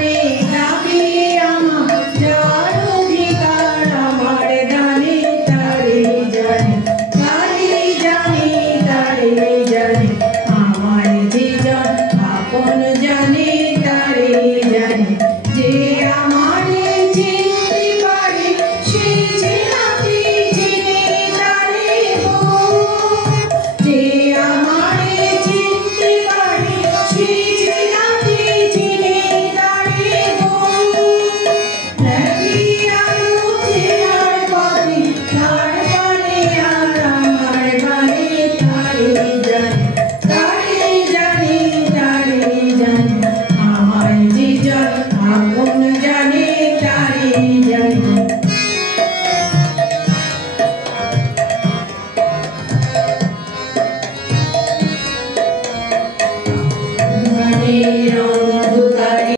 জানে নাকি আমার যার অধিকার আমার জানে তারে জানে তারে জানে তারে জানে আমার জীবন আপন জানে তারে জানে যে আমারে চিনতে পারে সে যে নাকি চিনে তারে গো যে আমারে চিনতে পারে সে যে নাকি চিনে তারে গো নাকি আলো চেনার পথে তার পানে আর আমার পানে তারে জানে তারে জানে তারে জানে আমার জীবন আপন